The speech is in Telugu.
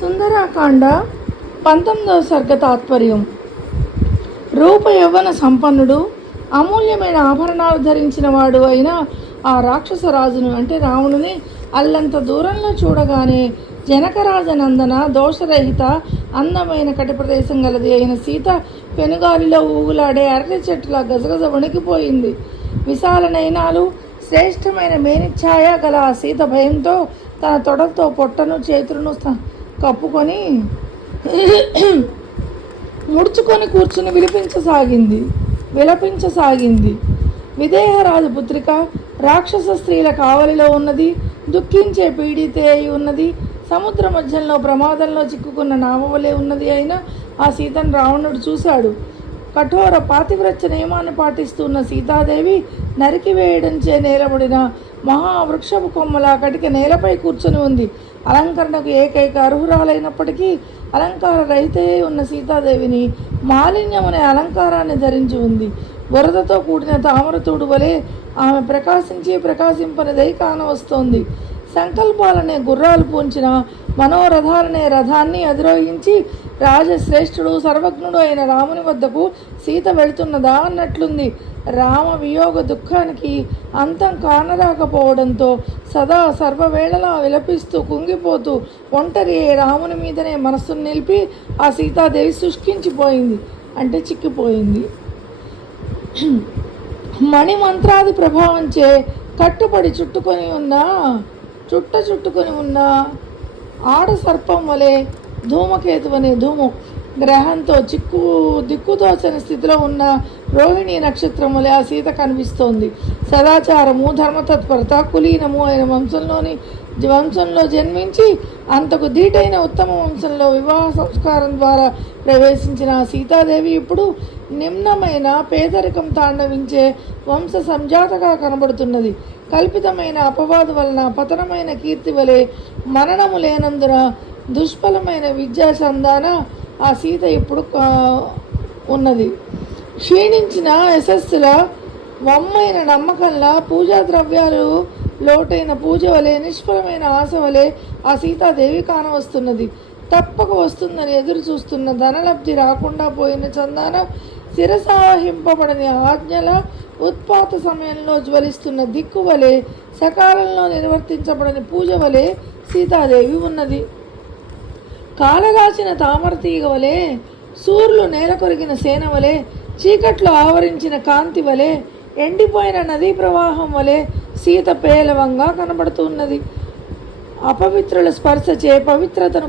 సుందరాకాండ 19వ సర్గ తాత్పర్యం. రూప యవ్వన సంపన్నుడు, అమూల్యమైన ఆభరణాలు ధరించిన వాడు అయిన ఆ రాక్షస రాజును అంటే రావణుని అల్లంత దూరంలో చూడగానే జనకరాజనందన దోషరహిత అందమైన కటిప్రదేశం గలది అయిన సీత పెనుగాలిలో ఊగులాడే అరటి చెట్టులా గజగజ వణికిపోయింది. విశాల నయనాలు, శ్రేష్టమైన మేనిఛాయ గల ఆ సీత భయంతో తన తొడలతో పొట్టను చేతులను కప్పుకొని ముడుచుకొని కూర్చుని విలపించసాగింది. విదేహరాజు పుత్రిక రాక్షస స్త్రీల కావలిలో ఉన్నది, దుఃఖించే పీడితే అయి ఉన్నది, సముద్ర మధ్యంలో ప్రమాదంలో చిక్కుకున్న నావవలే ఉన్నది అయిన ఆ సీతను రావణుడు చూశాడు. కఠోర పాతివ్రత్య నియమాన్ని పాటిస్తున్న సీతాదేవి నరికివేయడంచే నేలబడిన మహావృక్షపు కొమ్మల కటిక నేలపై కూర్చొని ఉంది. అలంకరణకు ఏకైక అర్హురాలైనప్పటికీ అలంకార రహితే ఉన్న సీతాదేవిని మాలిన్యమనే అలంకారాన్ని ధరించి ఉంది. బురదతో కూడిన తామరతూడు వలె ఆమె ప్రకాశింపనిదై కానవస్తోంది. సంకల్పాలనే గుర్రాలు పూంచిన మనోరథాలనే రథాన్ని అధిరోహించి రాజశ్రేష్ఠుడు సర్వజ్ఞుడు అయిన రాముని వద్దకు సీత వెళుతున్నదా అన్నట్లుంది. రామ వియోగ దుఃఖానికి అంతం కానరాకపోవడంతో సదా సర్వవేళలా విలపిస్తూ కుంగిపోతూ ఒంటరి రాముని మీదనే మనస్సును నిలిపి ఆ సీతాదేవి శుష్కించిపోయింది, అంటే చిక్కిపోయింది. మణిమంత్రాది ప్రభావంచే కట్టుబడి చుట్టుకొని ఉన్న ఆడ సర్పం వలె ధూమకేతువనే ధూము గ్రహంతో దిక్కుదోచని స్థితిలో ఉన్న రోహిణి నక్షత్రం వలె ఆ సీత కనిపిస్తోంది. సదాచారము, ధర్మతత్పరత కులీనము అయిన వంశంలో జన్మించి అంతకు ధీటైన ఉత్తమ వంశంలో వివాహ సంస్కారం ద్వారా ప్రవేశించిన సీతాదేవి ఇప్పుడు నిమ్నమైన పేదరికం తాండవించే వంశ సంజాతగా కనబడుతున్నది. కల్పితమైన అపవాదు వలన పతనమైన కీర్తి వలె మరణము లేనందున దుష్ఫలమైన విద్యా సంధాన ఆ సీత ఇప్పుడు ఉన్నది. క్షీణించిన యశస్సుల వమ్మైన నమ్మకంలా పూజా ద్రవ్యాలు లోటైన పూజ వలె నిష్ఫలమైన ఆశ వలె ఆ సీతాదేవి కానవస్తున్నది. తప్పక వస్తుందని ఎదురు చూస్తున్న ధనలబ్ధి రాకుండా పోయిన చందాన శిరసాహింపబడని ఆజ్ఞల ఉత్పాత సమయంలో జ్వలిస్తున్న దిక్కు వలె సకాలంలో నిర్వర్తించబడని పూజ వలె సీతాదేవి ఉన్నది. కాలరాచిన తామర తీగ వలె, సూర్యులు నేల కొరిగిన సేన వలె, చీకట్లో ఆవరించిన కాంతి వలె, ఎండిపోయిన నదీ ప్రవాహం వలె సీత పేలవంగా కనబడుతున్నది. అపవిత్రుల స్పర్శచే పవిత్రతను